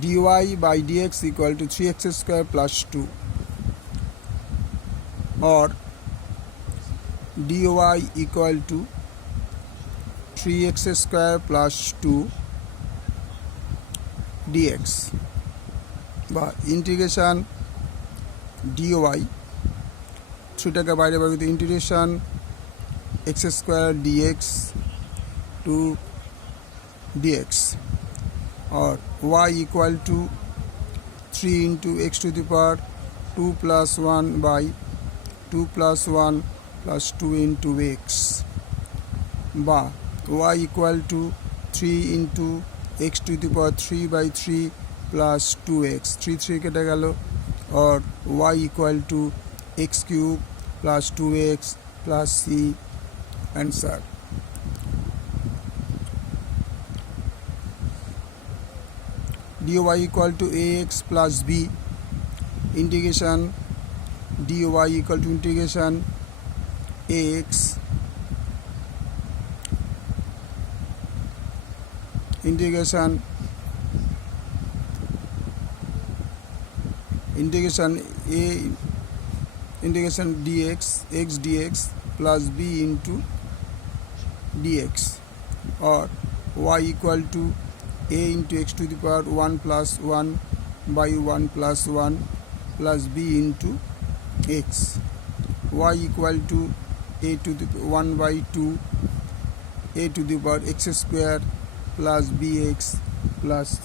dy by dx equal to 3x square plus 2, or dy equal to 3x square plus 2 dx, বা integration dy 3টাকে বাইরে বার করতে integration x square dx to dx, or y equal to 3 into x to the power 2 plus 1 by 2 plus 1 plus 2 into x, বা y equal to 3 into x to the power 3 by 3 plus 2x, 3 কেটে গেল, or y equal to x cube plus 2x plus c. Answer. dy equal to ax plus b, integration dy equal to integration ax integration a integration dx x dx plus b into dx, or y equal to a into x to the power 1 plus 1 by 1 plus 1 plus b into x, y equal to a to the 1 by 2 a to the power x square plus bx plus c.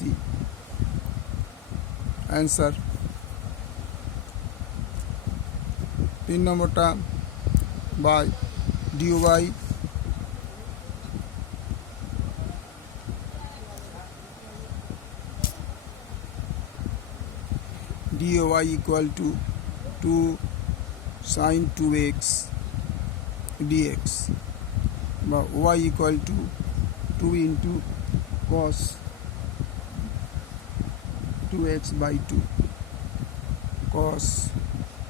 Answer. 3 নম্বরটা by dy equal to 2 sin 2x dx, বা y equal to 2 into cos 2x by 2 cos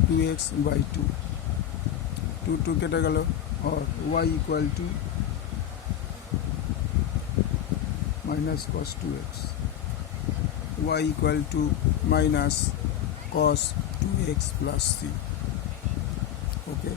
2x by 2 2 কেটে গেল, or y equal to minus cos 2x, y equal to minus cos 2x plus c. Okay.